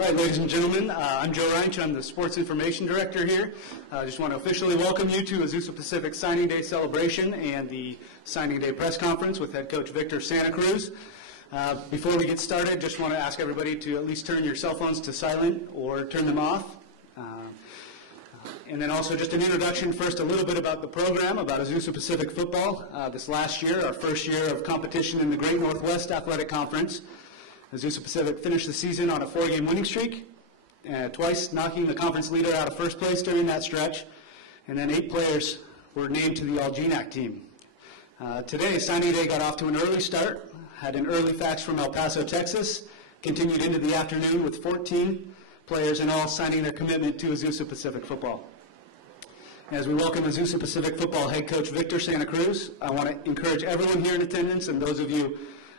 All right, ladies and gentlemen, I'm Joe Reinch. I'm the Sports Information Director here. I just want to officially welcome you to Azusa Pacific Signing Day celebration and the Signing Day press conference with head coach Victor Santa Cruz. Before we get started, just want to ask everybody to at least turn your cell phones to silent or turn them off. And then also just an introduction, first a little bit about the program, about Azusa Pacific football. This last year, our first year of competition in the Great Northwest Athletic Conference, Azusa Pacific finished the season on a 4-game winning streak, twice knocking the conference leader out of first place during that stretch, and then 8 players were named to the All-GNAC team. Today, Signing Day got off to an early start, had an early fax from El Paso, Texas, continued into the afternoon with 14 players in all signing their commitment to Azusa Pacific football. As we welcome Azusa Pacific football head coach Victor Santa Cruz, I want to encourage everyone here in attendance and those of you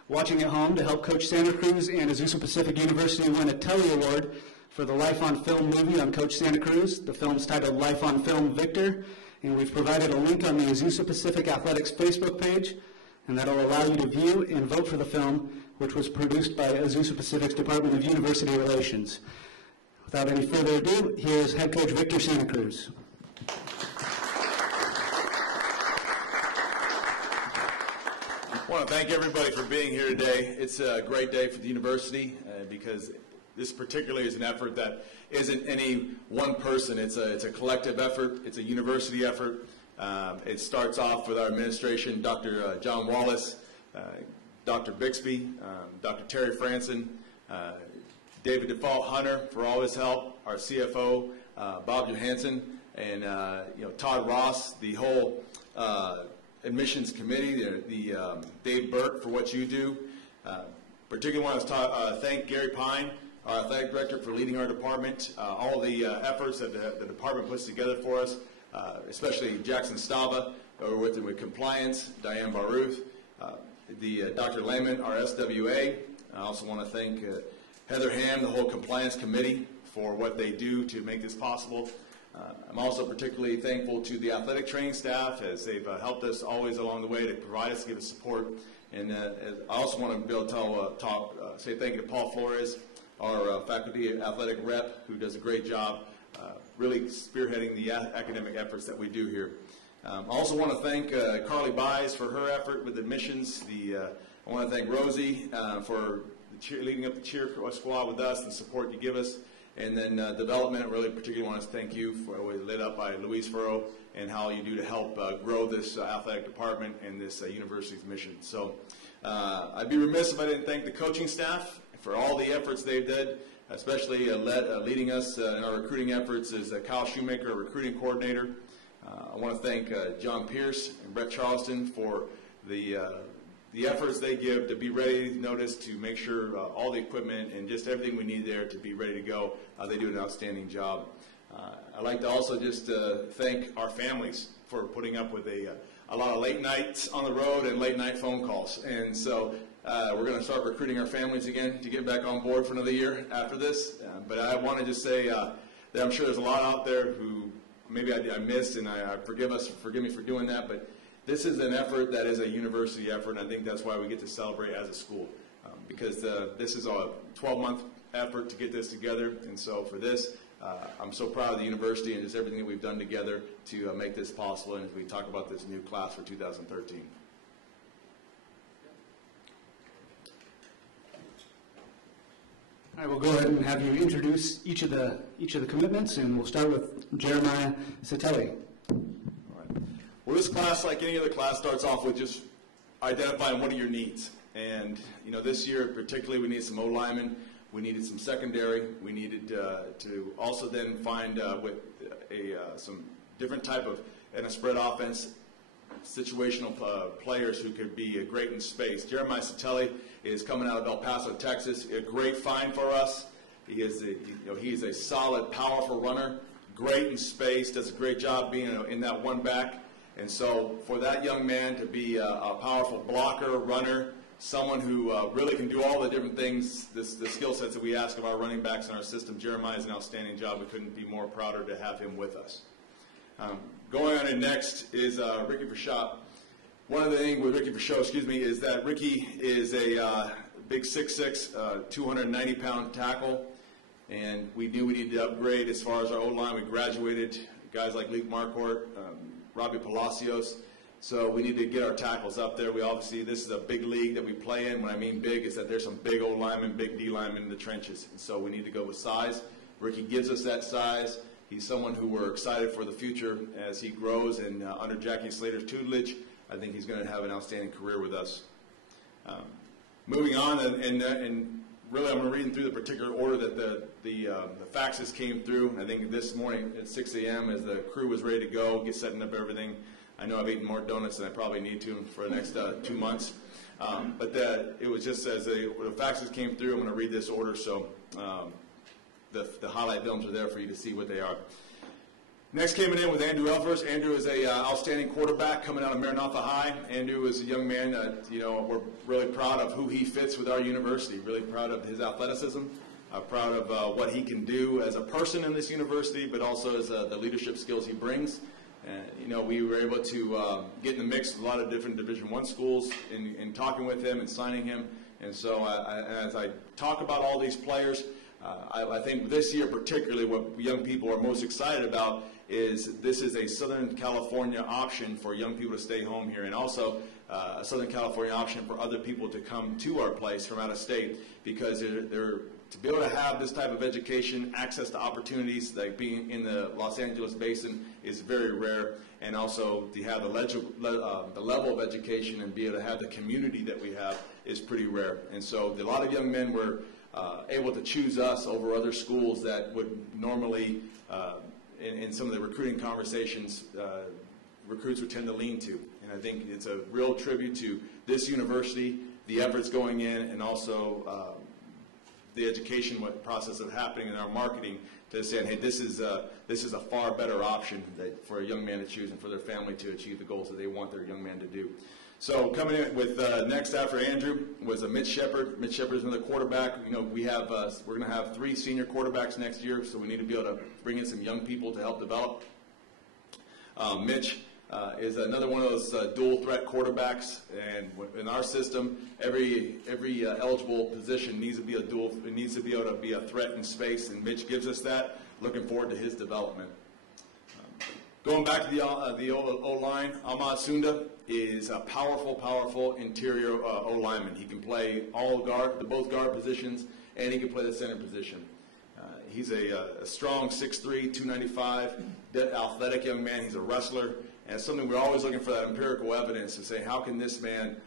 watching at home to help Coach Santa Cruz and Azusa Pacific University win a Telly Award for the Life on Film movie on Coach Santa Cruz. The film's titled Life on Film Victor, and we've provided a link on the Azusa Pacific Athletics Facebook page, and that'll allow you to view and vote for the film, which was produced by Azusa Pacific's Department of University Relations. Without any further ado, here's head coach Victor Santa Cruz. I want to thank everybody for being here today. It's a great day for the university because this particularly is an effort that isn't any one person. It's a collective effort. It's a university effort. It starts off with our administration, Dr. John Wallace, Dr. Bixby, Dr. Terry Franson, David DeFault Hunter for all his help, our CFO, Bob Johansson, and Todd Ross, the whole admissions committee, Dave Burke for what you do. Particularly want to thank Gary Pine, our athletic director, for leading our department. All the efforts that the department puts together for us, especially Jackson Stava with compliance, Diane Baruth, Dr. Lehman, our SWA. I also want to thank Heather Ham, the whole compliance committee, for what they do to make this possible. I'm also particularly thankful to the athletic training staff as they've helped us always along the way to provide us, give us support. And I also want to be able to say thank you to Paul Flores, our faculty athletic rep, who does a great job really spearheading the academic efforts that we do here. I also want to thank Carly Buys for her effort with admissions. I want to thank Rosie for leading up the cheer squad with us and the support you give us. And then development, I really particularly want to thank you for what was led up by Luis Furrow and how you do to help grow this athletic department and this university's mission. So I'd be remiss if I didn't thank the coaching staff for all the efforts they've did, especially leading us in our recruiting efforts is Kyle Shoemaker, our recruiting coordinator. I want to thank John Pierce and Brett Charleston for the efforts they give to be ready to notice, to make sure all the equipment and just everything we need there to be ready to go. They do an outstanding job. I'd like to also just thank our families for putting up with a lot of late nights on the road and late night phone calls. And so we're going to start recruiting our families again to get back on board for another year after this. But I want to just say that I'm sure there's a lot out there who maybe I missed, and forgive me for doing that, but this is an effort that is a university effort, and I think that's why we get to celebrate as a school, because this is a 12-month effort to get this together. And so for this, I'm so proud of the university and just everything that we've done together to make this possible, and as we talk about this new class for 2013. All right, we'll go ahead and have you introduce each of the commitments, and we'll start with Jeremiah Satelli. Well, this class, like any other class, starts off with just identifying what are your needs. And, this year particularly, we need some O-linemen. We needed some secondary. We needed to also then find with some different type of, in a spread offense, situational players who could be great in space. Jeremiah Satelli is coming out of El Paso, Texas. A great find for us. He's a solid, powerful runner, great in space, does a great job being in that one back. And so for that young man to be a powerful blocker, runner, someone who really can do all the different things, the skill sets that we ask of our running backs in our system, Jeremiah is an outstanding job. We couldn't be more prouder to have him with us. Going on in next is Ricky Verschatt. One of the things with Ricky Verschatt, is that Ricky is a big 6'6", 290-pound tackle. and we knew we needed to upgrade as far as our O-line. We graduated guys like Luke Marquardt, Robbie Palacios, so we need to get our tackles up there. We obviously, this is a big league that we play in. When I mean big, is that there's some big O linemen, big D linemen in the trenches, and so we need to go with size. Ricky gives us that size. He's someone who we're excited for the future as he grows, and under Jackie Slater's tutelage, I think he's going to have an outstanding career with us. Moving on, and really I'm reading through the particular order that the faxes came through. I think this morning at 6 a.m. as the crew was ready to go, setting up everything. I know I've eaten more donuts than I probably need to for the next 2 months. But it was just as the faxes came through, I'm going to read this order, so the highlight films are there for you to see what they are. Next came in with Andrew Elfers. Andrew is a outstanding quarterback coming out of Maranatha High. Andrew is a young man that, we're really proud of who he fits with our university, really proud of his athleticism, proud of what he can do as a person in this university, but also as the leadership skills he brings. We were able to get in the mix with a lot of different Division I schools in talking with him and signing him. And so as I talk about all these players, I think this year particularly what young people are most excited about is this is a Southern California option for young people to stay home here, and also a Southern California option for other people to come to our place from out of state, because they're to be able to have this type of education, access to opportunities like being in the Los Angeles basin is very rare, and also to have the level of education and be able to have the community that we have is pretty rare. And so a lot of young men were able to choose us over other schools that would normally, in some of the recruiting conversations, recruits would tend to lean to. And I think it's a real tribute to this university, the efforts going in, and also the education process of happening in our marketing to say, hey, this is a far better option for a young man to choose and for their family to achieve the goals that they want their young man to do. So coming in with next after Andrew was Mitch Shepard. Mitch Shepard is another quarterback. We're going to have 3 senior quarterbacks next year, so we need to be able to bring in some young people to help develop. Mitch is another one of those dual threat quarterbacks, and in our system, every eligible position needs to be able to be a threat in space, and Mitch gives us that. Looking forward to his development. Going back to the O-line, Ahmad Sunda is a powerful interior O-lineman. He can play both guard positions, and he can play the center position. He's a strong 6'3", 295, athletic young man. He's a wrestler, and it's something we're always looking for, that empirical evidence to say, how can this man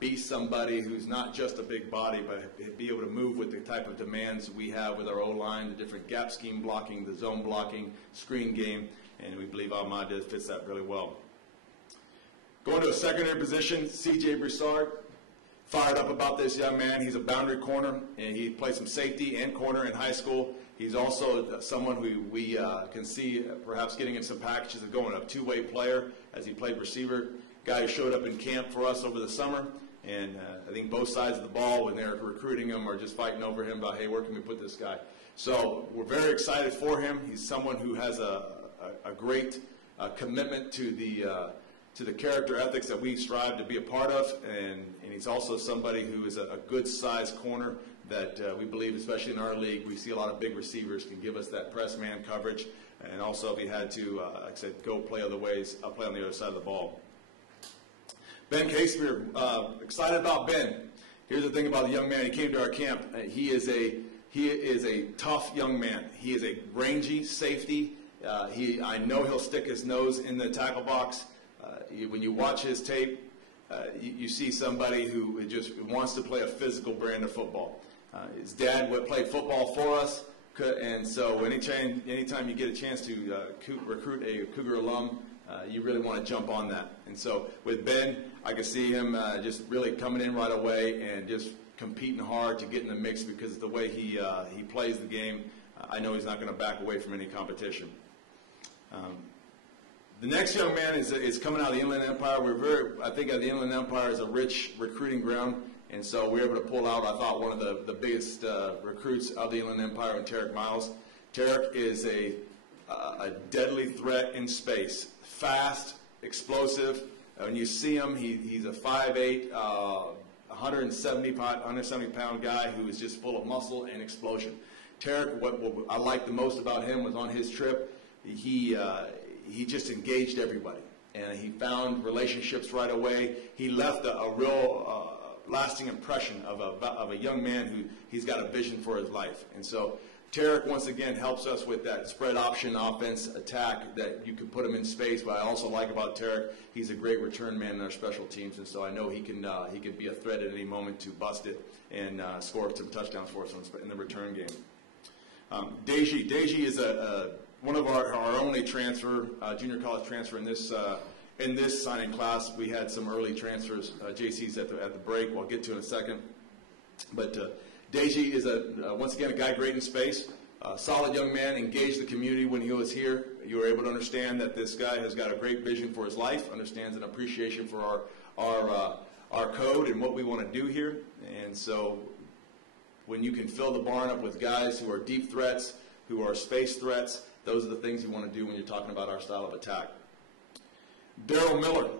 be somebody who's not just a big body, but be able to move with the type of demands we have with our O-line, the different gap scheme blocking, the zone blocking, screen game, and we believe Ahmad fits that really well. Going to a secondary position, C.J. Broussard. Fired up about this young man. He's a boundary corner, and he played some safety and corner in high school. He's also someone who we can see perhaps getting in some packages of going a two-way player as he played receiver. Guy who showed up in camp for us over the summer, and I think both sides of the ball when they're recruiting him are just fighting over him about, hey, where can we put this guy? So we're very excited for him. He's someone who has a great commitment to the character ethics that we strive to be a part of, and he's also somebody who is a good-sized corner that we believe, especially in our league, we see a lot of big receivers can give us that press man coverage, and also if he had to, like I said, go play other ways, play on the other side of the ball. Ben Casebeer, excited about Ben. Here's the thing about the young man. He came to our camp. He is a tough young man. He is a rangy safety. I know he'll stick his nose in the tackle box. When you watch his tape, you see somebody who just wants to play a physical brand of football. His dad played football for us, and so anytime you get a chance to recruit a Cougar alum, you really want to jump on that. And so with Ben, I could see him just really coming in right away and just competing hard to get in the mix, because of the way he plays the game. I know he's not going to back away from any competition. The next young man is coming out of the Inland Empire. I think the Inland Empire is a rich recruiting ground, and so we were able to pull out, I thought, one of the biggest recruits of the Inland Empire in Tarek Miles. Tarek is a deadly threat in space. Fast, explosive. When you see him, he's a 5'8", 170-pound guy who is just full of muscle and explosion. Tarek, what I liked the most about him was on his trip, he just engaged everybody, and he found relationships right away. He left a real lasting impression of a young man who he's got a vision for his life. And so Tarek, once again, helps us with that spread option offense attack that you can put him in space. But I also like about Tarek, he's a great return man in our special teams, and so I know he can be a threat at any moment to bust it and score some touchdowns for us in the return game. Deji is one of our only transfer, junior college transfer in this signing class. We had some early transfers, JC's at the break. We'll get to in a second. But Deji is once again a guy great in space, solid young man, engaged the community when he was here. You were able to understand that this guy has got a great vision for his life, understands an appreciation for our code and what we want to do here. And so when you can fill the barn up with guys who are deep threats, who are space threats, those are the things you want to do when you're talking about our style of attack. Daryl Miller.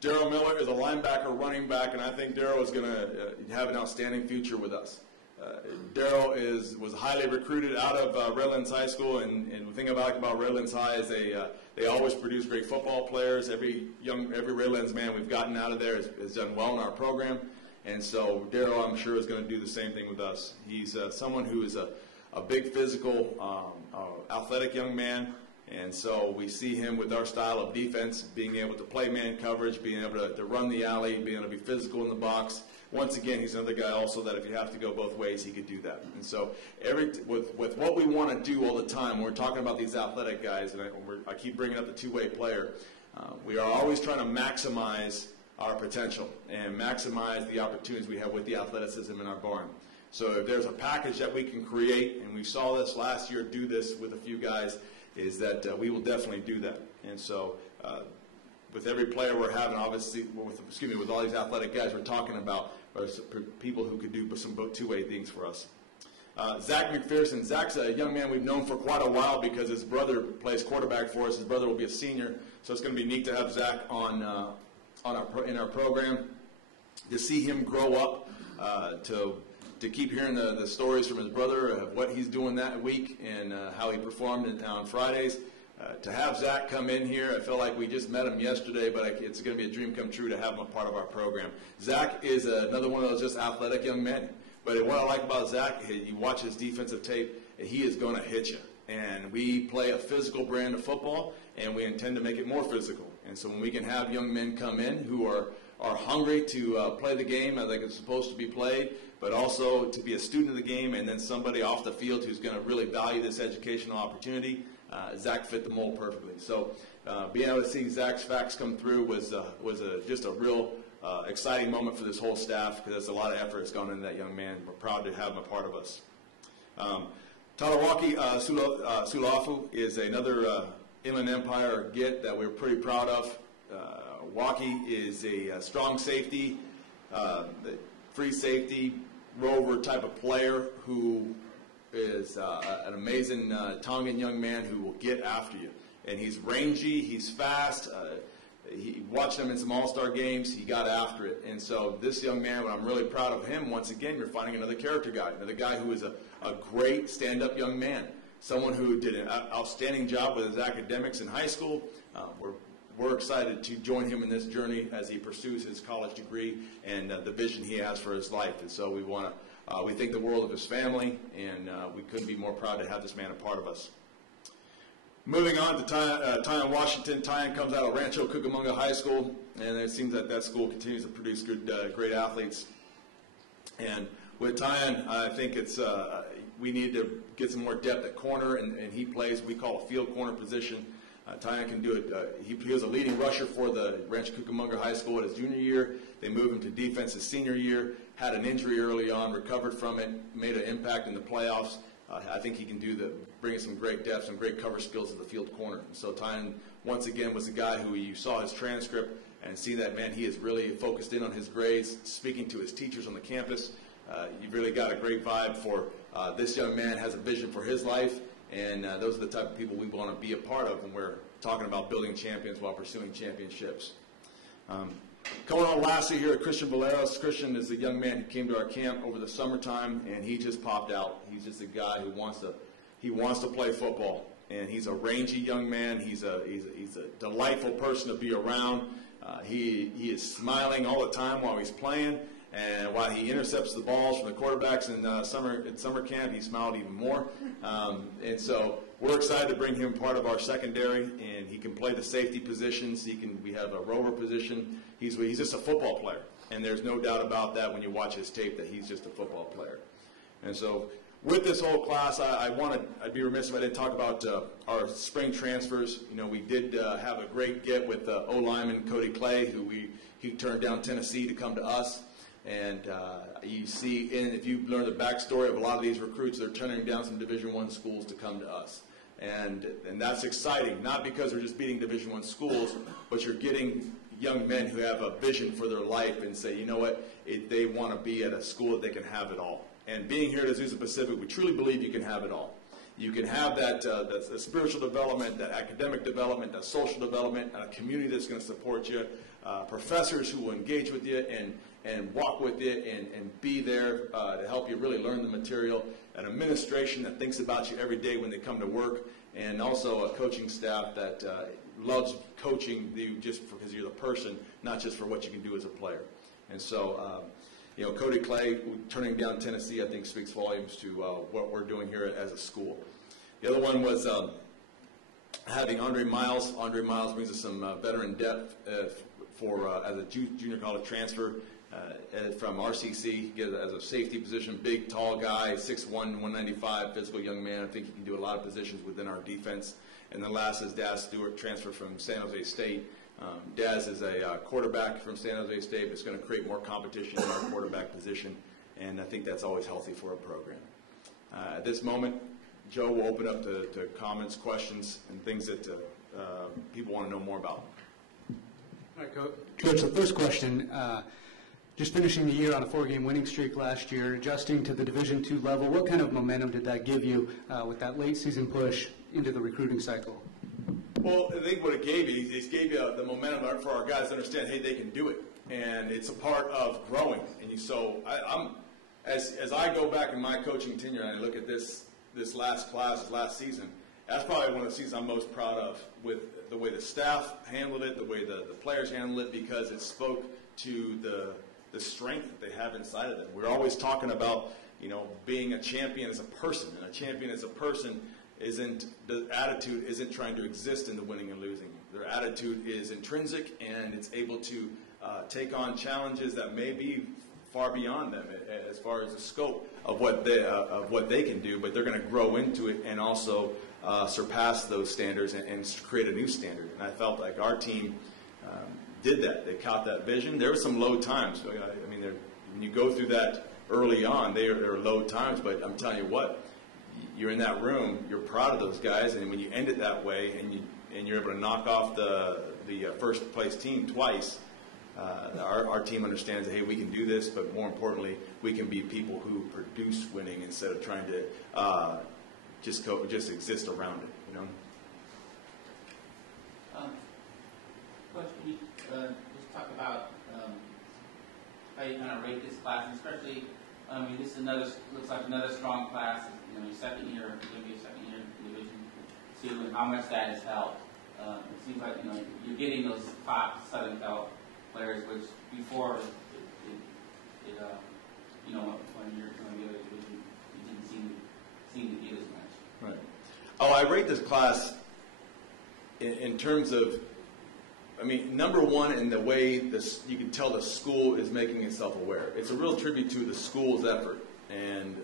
Daryl Miller is a linebacker, running back, and I think Daryl is going to have an outstanding future with us. Daryl was highly recruited out of Redlands High School, and the thing I like about Redlands High is they always produce great football players. Every Redlands man we've gotten out of there has done well in our program, and so Daryl, I'm sure, is going to do the same thing with us. He's someone who is a big physical, athletic young man, and so we see him with our style of defense, being able to play man coverage, being able to run the alley, being able to be physical in the box. Once again, he's another guy also that if you have to go both ways, he could do that. And so with what we want to do all the time, when we're talking about these athletic guys, and I keep bringing up the two-way player, we are always trying to maximize our potential and maximize the opportunities we have with the athleticism in our barn. So if there's a package that we can create, and we saw this last year do this with a few guys, is that we will definitely do that. And so with every player we're having, obviously, with all these athletic guys we're talking about, are people who could do some two-way things for us. Zach McPherson. Zach's a young man we've known for quite a while because his brother plays quarterback for us. His brother will be a senior, so it's going to be neat to have Zach in our program. To see him grow up, to keep hearing the stories from his brother of what he's doing that week and how he performed on Fridays. To have Zach come in here, I feel like we just met him yesterday, but it's going to be a dream come true to have him a part of our program. Zach is another one of those just athletic young men. But what I like about Zach, you watch his defensive tape, he is going to hit you. And we play a physical brand of football, and we intend to make it more physical. And so when we can have young men come in who are hungry to play the game like it's supposed to be played, but also to be a student of the game, and then somebody off the field who's going to really value this educational opportunity, Zach fit the mold perfectly. So being able to see Zach's facts come through was just a real exciting moment for this whole staff, because there's a lot of effort that's gone into that young man. We're proud to have him a part of us. Talawaki Sulafu is another Inland Empire get that we're pretty proud of. Waki is a strong safety, free safety, rover type of player who is an amazing Tongan young man who will get after you. And he's rangy, he's fast. He watched him in some all-star games. He got after it. And so this young man, what I'm really proud of him, once again, you're finding another character guy, another guy who is a great stand-up young man, someone who did an outstanding job with his academics in high school. We're excited to join him in this journey as he pursues his college degree and the vision he has for his life. And so we think the world of his family, and we couldn't be more proud to have this man a part of us. Moving on to Tyon Washington. Tyon comes out of Rancho Cucamonga High School, and it seems that school continues to produce great athletes. And with Tyon, I think we need to get some more depth at corner, and he plays we call a field corner position. Tyon can do it. He was a leading rusher for the Rancho Cucamonga High School at his junior year. They moved him to defense his senior year, had an injury early on, recovered from it, made an impact in the playoffs. I think he can bring some great depth, some great cover skills at the field corner. So Tyon, once again, was a guy who you saw his transcript and see that, man, he is really focused in on his grades, speaking to his teachers on the campus. You've really got a great vibe for this young man has a vision for his life, and those are the type of people we want to be a part of when we're talking about building champions while pursuing championships. Coming on lastly here, Christian Valeros. Christian is a young man who came to our camp over the summertime, and he just popped out. He's just a guy who wants to play football, and he's a rangy young man. He's a delightful person to be around. He is smiling all the time while he's playing, and while he intercepts the balls from the quarterbacks in summer camp, he smiled even more. And so we're excited to bring him part of our secondary, and he can play the safety positions. We have a rover position. He's just a football player, and there's no doubt about that when you watch his tape that he's just a football player. And so with this whole class, I'd be remiss if I didn't talk about our spring transfers. You know, we did have a great get with O-lineman Cody Clay, who he turned down Tennessee to come to us. And you see, and if you learn the backstory of a lot of these recruits, they're turning down some Division I schools to come to us. And that's exciting, not because they're just beating Division I schools, but you're getting young men who have a vision for their life and say, you know what, they want to be at a school that they can have it all. And being here at Azusa Pacific, we truly believe you can have it all. You can have that spiritual development, that academic development, that social development, and a community that's going to support you, professors who will engage with you and walk with you and be there to help you really learn the material, an administration that thinks about you every day when they come to work, and also a coaching staff that loves coaching you just because you're the person, not just for what you can do as a player. And so, you know, Cody Clay turning down Tennessee, I think, speaks volumes to what we're doing here as a school. The other one was having Andre Miles. Andre Miles brings us some veteran depth as a junior college transfer from RCC, as a safety position, big, tall guy, 6'1", 195, physical young man. I think he can do a lot of positions within our defense. And then last is Daz Stewart, transfer from San Jose State. Daz is a quarterback from San Jose State that's going to create more competition in our quarterback position, and I think that's always healthy for a program. At this moment, Joe will open up to comments, questions, and things that people want to know more about. All right, Coach, the first question, just finishing the year on a 4-game winning streak last year, adjusting to the Division II level, what kind of momentum did that give you with that late season push into the recruiting cycle? Well, I think what it gave you, it gave you the momentum for our guys to understand, hey, they can do it. And it's a part of growing. And so as I go back in my coaching tenure and I look at this last class, this last season, that's probably one of the seasons I'm most proud of, with the way the staff handled it, the way the players handled it, because it spoke to the strength that they have inside of them. We're always talking about, you know, being a champion as a person, and a champion as a person the attitude isn't trying to exist in the winning and losing. Their attitude is intrinsic, and it's able to take on challenges that may be far beyond them as far as the scope of what they can do, but they're going to grow into it and also surpass those standards and create a new standard. And I felt like our team did that. They caught that vision. There were some low times. I mean, when you go through that early on, there are low times, but I'm telling you what, you're in that room, you're proud of those guys, and when you end it that way and you're able to knock off the first place team twice, our team understands that, hey, we can do this, but more importantly, we can be people who produce winning instead of trying to just exist around it, you know. Coach, can you just talk about how you kind of rate this class, and especially, I mean, this is looks like another strong class. You know, your second year, going to be a second year in Division II, and how much that has helped. It seems like, you know, you're getting those top Southern Cal players, which before you know, when you're going to the other division, you didn't seem to get as much. Right. Oh, I rate this class in terms of, I mean, number one, in the way you can tell the school is making itself aware. It's a real tribute to the school's effort, and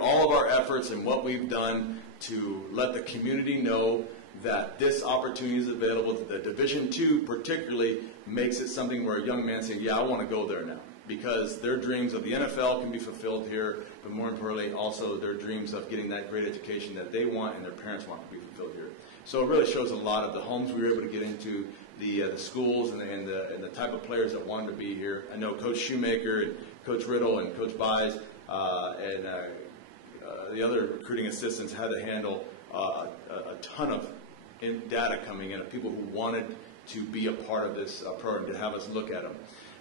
all of our efforts and what we've done to let the community know that this opportunity is available. The Division II particularly makes it something where a young man says, yeah, I want to go there now, because their dreams of the NFL can be fulfilled here, but more importantly, also their dreams of getting that great education that they want and their parents want to be fulfilled here. So it really shows a lot of the homes we were able to get into, the schools and the type of players that wanted to be here. I know Coach Shoemaker and Coach Riddle and Coach Buys and the other recruiting assistants had to handle a ton of data coming in of people who wanted to be a part of this program, to have us look at them.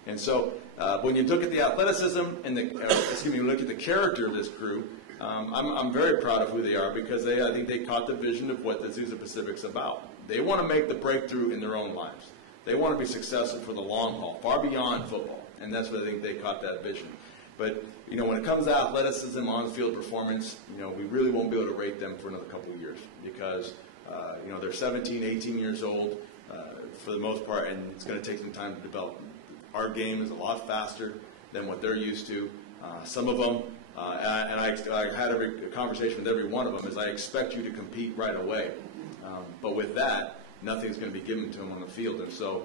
And so when you look at the athleticism and look at the character of this crew, I'm very proud of who they are, because I think they caught the vision of what the Azusa Pacific's about. They want to make the breakthrough in their own lives. They want to be successful for the long haul, far beyond football, and that's what I think they caught that vision. But when it comes to athleticism, on-field performance, we really won't be able to rate them for another couple of years, because they're 17, 18 years old for the most part, and it's going to take some time to develop. Our game is a lot faster than what they're used to. Some of them, and I had a conversation with every one of them, is I expect you to compete right away. But with that, nothing's going to be given to them on the field. And so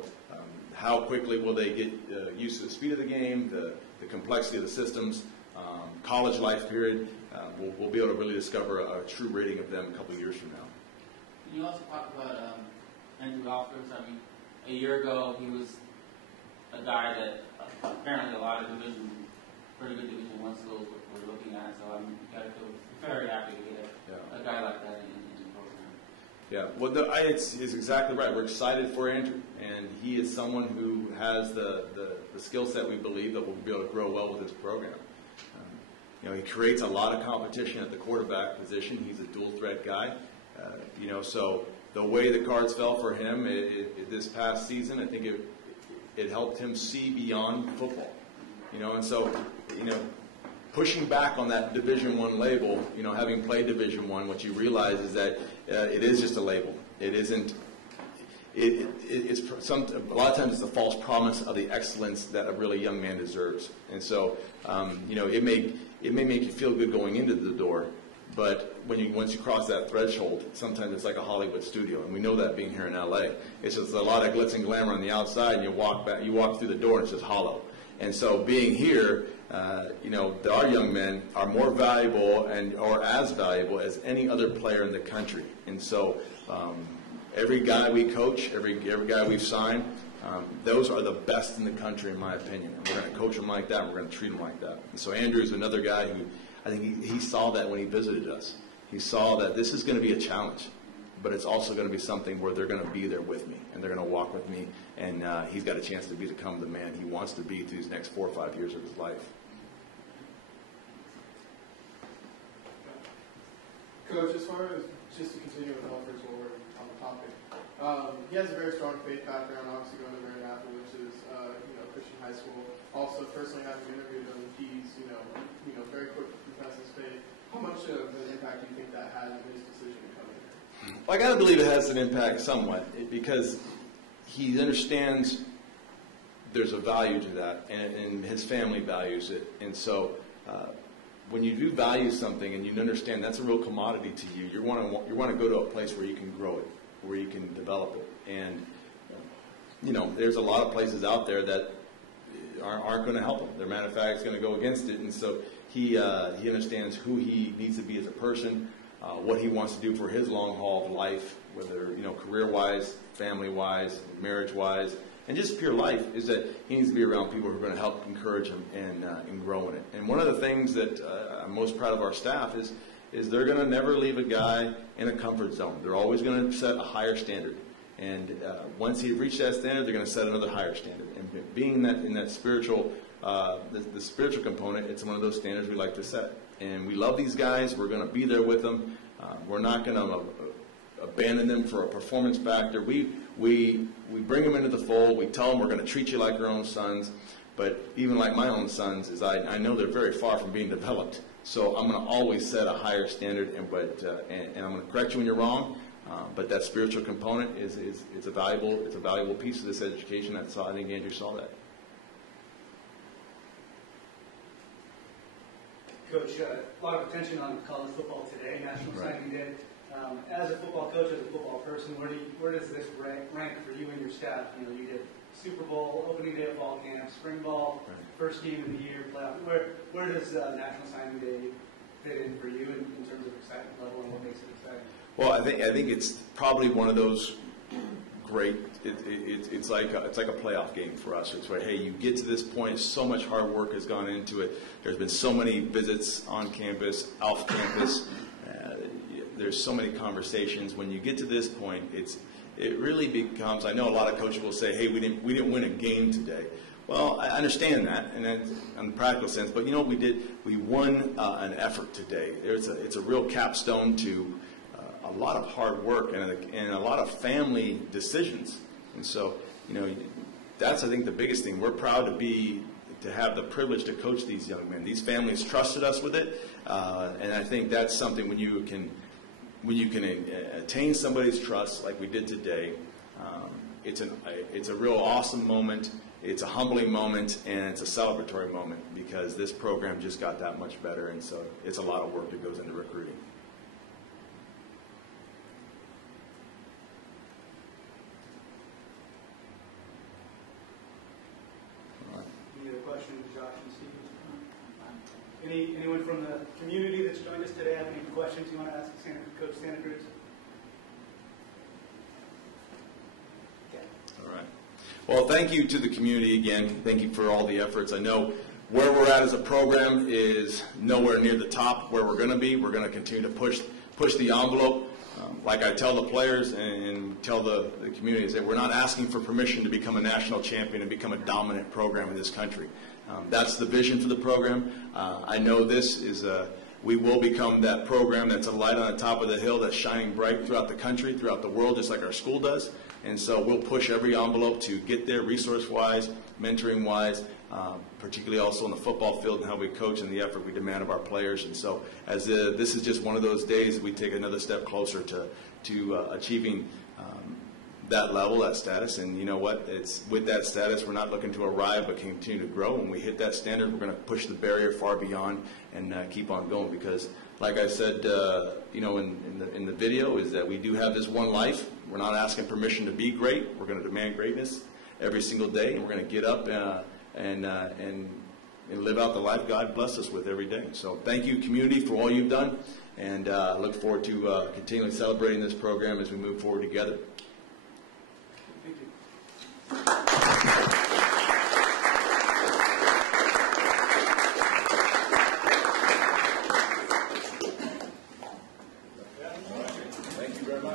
how quickly will they get used to the speed of the game, the complexity of the systems, college life period, we'll be able to really discover a true rating of them a couple of years from now. Can you also talk about Andrew Alford? I mean, a year ago he was a guy that apparently a lot of pretty good Division I schools were looking at. So I'm very happy to get a guy like that in the program. Yeah, well, it's exactly right. We're excited for Andrew, and he is someone who has the skill set we believe that will be able to grow well with this program. He creates a lot of competition at the quarterback position. He's a dual threat guy. So the way the cards fell for him this past season, I think it helped him see beyond football. And so, pushing back on that Division I label, having played Division I, what you realize is that it is just a label. It isn't. It's a lot of times it's a false promise of the excellence that a really young man deserves. And so, it may make you feel good going into the door, but once you cross that threshold, sometimes it's like a Hollywood studio, and we know that being here in LA. It's just a lot of glitz and glamour on the outside, and you walk through the door, and it's just hollow. And so, being here, our young men are more valuable or as valuable as any other player in the country. And so, every guy we coach, every guy we've signed, those are the best in the country, in my opinion. And we're going to coach them like that. We're going to treat them like that. And so Andrew is another guy who, I think he saw that when he visited us. He saw that this is going to be a challenge, but it's also going to be something where they're going to be there with me, and they're going to walk with me, and he's got a chance to become the man he wants to be through these next 4 or 5 years of his life. Coach, as far as just to continue with Alfred's while we're on the topic, he has a very strong faith background, obviously going to Maranatha, which is Christian high school. Also, personally having interviewed him, he's very quick to profess his faith. How much of an impact do you think that had in his decision to come in here? Well, I got to believe it has an impact somewhat, because he understands there's a value to that, and his family values it. And so when you do value something and you understand that's a real commodity to you, you want to go to a place where you can grow it, where you can develop it. And there's a lot of places out there that aren't going to help him. Their matter of fact is going to go against it. And so he understands who he needs to be as a person, what he wants to do for his long haul of life, whether career-wise, family-wise, marriage-wise, and just pure life, is that he needs to be around people who are going to help encourage him and grow in it. And one of the things that I'm most proud of our staff is they're going to never leave a guy in a comfort zone. They're always going to set a higher standard. And once he reaches that standard, they're going to set another higher standard. And being in that spiritual, the spiritual component, it's one of those standards we like to set. And we love these guys. We're going to be there with them. We're not going to abandon them for a performance factor. We bring them into the fold. We tell them we're going to treat you like our own sons. But even like my own sons, I know they're very far from being developed. So I'm going to always set a higher standard, and I'm going to correct you when you're wrong. But that spiritual component is a valuable piece of this education. I think Andrew saw that. Coach, a lot of attention on college football today, National Signing Day. As a football coach, as a football person, where does this rank for you and your staff? You did Super Bowl, opening day of fall camp, spring ball, first game of the year, playoff. Where does National Signing Day fit in for you in terms of excitement level and what makes it exciting? Well, I think it's probably one of those great. It's like a playoff game for us. It's right. Hey, you get to this point. So much hard work has gone into it. There's been so many visits on campus, off campus. There's so many conversations. When you get to this point, it really becomes, I know a lot of coaches will say, hey, we didn't win a game today. Well, I understand that, and then in the practical sense, but you know what we did? We won an effort today. It's a real capstone to a lot of hard work and a lot of family decisions. And so, you know, that's, I think, the biggest thing. We're proud to have the privilege to coach these young men. These families trusted us with it, and I think that's something when you can attain somebody's trust like we did today. It's a real awesome moment. It's a humbling moment, and it's a celebratory moment because this program just got that much better, and so it's a lot of work that goes into recruiting. Any other questions, Josh and Steve? Anyone from the community that's joined us today have any questions you want to ask Coach Santa Cruz? All right. Well, thank you to the community again. Thank you for all the efforts. I know where we're at as a program is nowhere near the top where we're going to be. We're going to continue to push the envelope. Like I tell the players and tell the community, is that we're not asking for permission to become a national champion and become a dominant program in this country. That's the vision for the program. I know we will become that program that's a light on the top of the hill that's shining bright throughout the country, throughout the world, just like our school does. And so we'll push every envelope to get there resource-wise, mentoring-wise, particularly also on the football field and how we coach and the effort we demand of our players. And so as this is just one of those days, we take another step closer to achieving that level, that status. And you know what? It's with that status, we're not looking to arrive, but continue to grow. When we hit that standard, we're going to push the barrier far beyond and keep on going. Because, like I said, you know, in the video, is that we do have this one life. We're not asking permission to be great. We're going to demand greatness every single day, and we're going to get up and live out the life God blessed us with every day. So thank you, community, for all you've done, and look forward to continuing celebrating this program as we move forward together. Thank you.